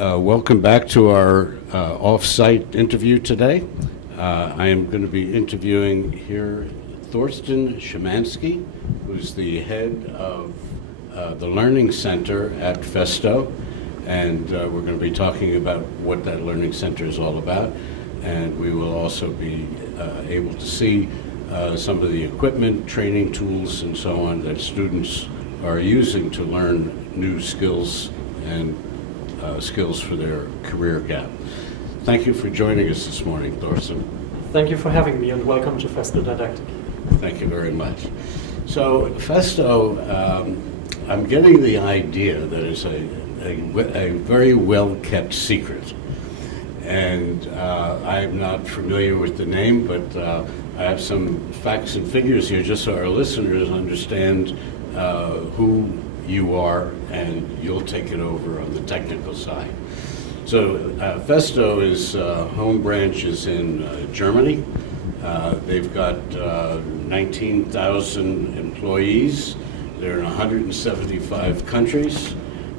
Welcome back to our off-site interview today. I am going to be interviewing here Torsten Schimanski, who's the head of the Learning Center at Festo, and we're going to be talking about what that Learning Center is all about, and we will also be able to see some of the equipment, training tools, and so on that students are using to learn new skills and skills for their career gap. Thank you for joining us this morning, Torsten. Thank you for having me, and welcome to Festo Didactic. Thank you very much. So Festo, I'm getting the idea that it's a very well-kept secret. And I'm not familiar with the name, but I have some facts and figures here just so our listeners understand who you are, and you'll take it over on the technical side. So Festo is home branch is in Germany. They've got 19,000 employees. They're in 175 countries.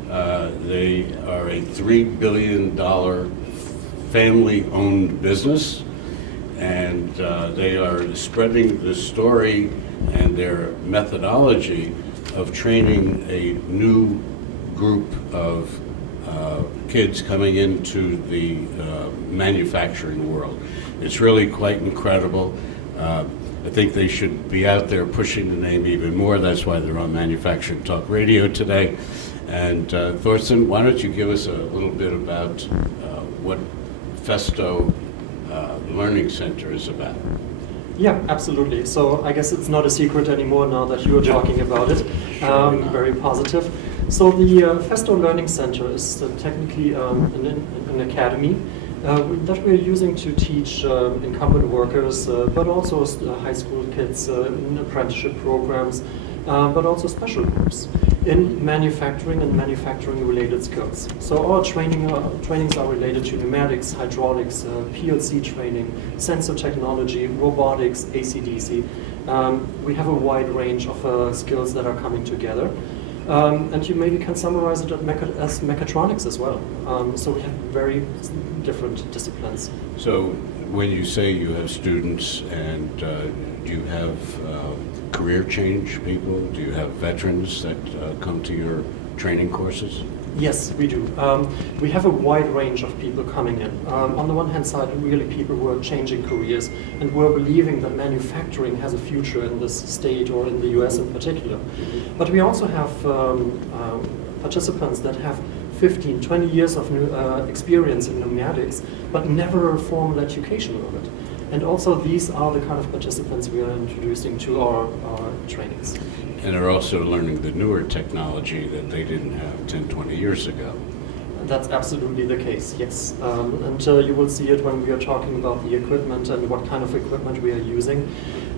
They are a $3 billion family-owned business, and they are spreading the story and their methodology of training a new group of kids coming into the manufacturing world. It's really quite incredible. I think they should be out there pushing the name even more. That's why they're on Manufacturing Talk Radio today. And Torsten, why don't you give us a little bit about what Festo Learning Center is about? Yeah, absolutely. So I guess it's not a secret anymore now that you are talking about it. Very positive. So the Festo Learning Center is technically an academy that we're using to teach incumbent workers, but also high school kids in apprenticeship programs, but also special groups in manufacturing and manufacturing-related skills. So our trainings are related to pneumatics, hydraulics, PLC training, sensor technology, robotics, AC/DC. We have a wide range of skills that are coming together. And you maybe can summarize it as mechatronics as well. So we have very different disciplines. So when you say you have students, and do you have career change people? Do you have veterans that come to your training courses? Yes, we do. We have a wide range of people coming in. On the one hand side, really people who are changing careers and who are believing that manufacturing has a future in this state or in the US in particular. But we also have participants that have 15, 20 years of experience in pneumatics, but never a formal education of it. And also these are the kind of participants we are introducing to our trainings. And are also learning the newer technology that they didn't have 10, 20 years ago. That's absolutely the case, yes. And you will see it when we are talking about the equipment and what kind of equipment we are using.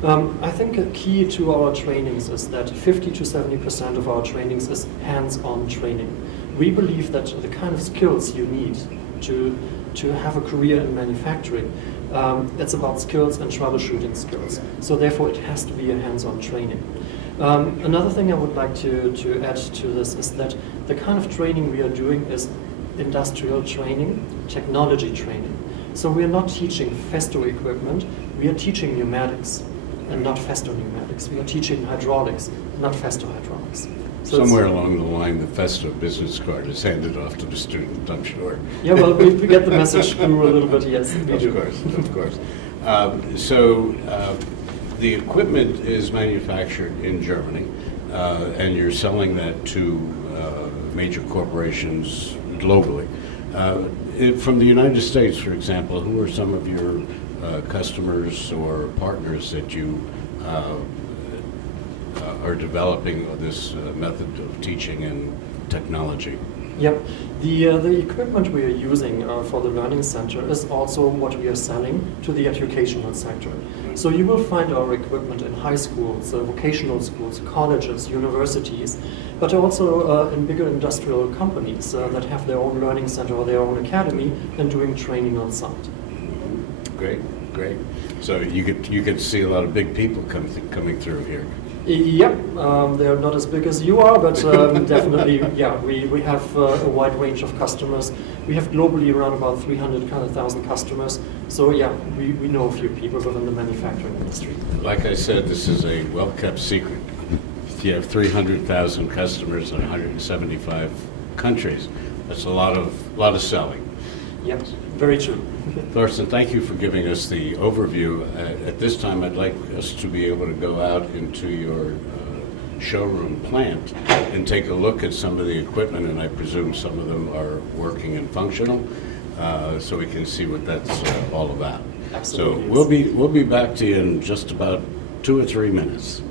I think a key to our trainings is that 50 to 70% of our trainings is hands-on training. We believe that the kind of skills you need to have a career in manufacturing, it's about skills and troubleshooting skills. So therefore it has to be a hands-on training. Another thing I would like to add to this is that the kind of training we are doing is industrial training, technology training. So we are not teaching Festo equipment, we are teaching pneumatics and not Festo pneumatics. We are teaching hydraulics, not Festo hydraulics. So somewhere along the line, the Festo business card is handed off to the student, I'm sure. Yeah, well, we get the message through a little bit, yes. Of course. So the equipment is manufactured in Germany, and you're selling that to major corporations globally. From the United States, for example, who are some of your customers or partners that you are developing this method of teaching and technology? Yep. The equipment we are using for the Learning Center is also what we are selling to the educational sector. So you will find our equipment in high schools, vocational schools, colleges, universities, but also in bigger industrial companies that have their own learning center or their own academy and doing training on site. Great. So you could see a lot of big people coming through here. Yep, they're not as big as you are, but definitely, yeah, we have a wide range of customers. We have globally around about 300,000 customers. So yeah, we know a few people within the manufacturing industry. Like I said, this is a well-kept secret. You have 300,000 customers in 175 countries. That's a lot of selling. Yep, very true. Thorsten, thank you for giving us the overview. At this time, I'd like us to be able to go out into your showroom plant and take a look at some of the equipment, and I presume some of them are working and functional, so we can see what that's all about. Absolutely. So we'll be back to you in just about 2 or 3 minutes.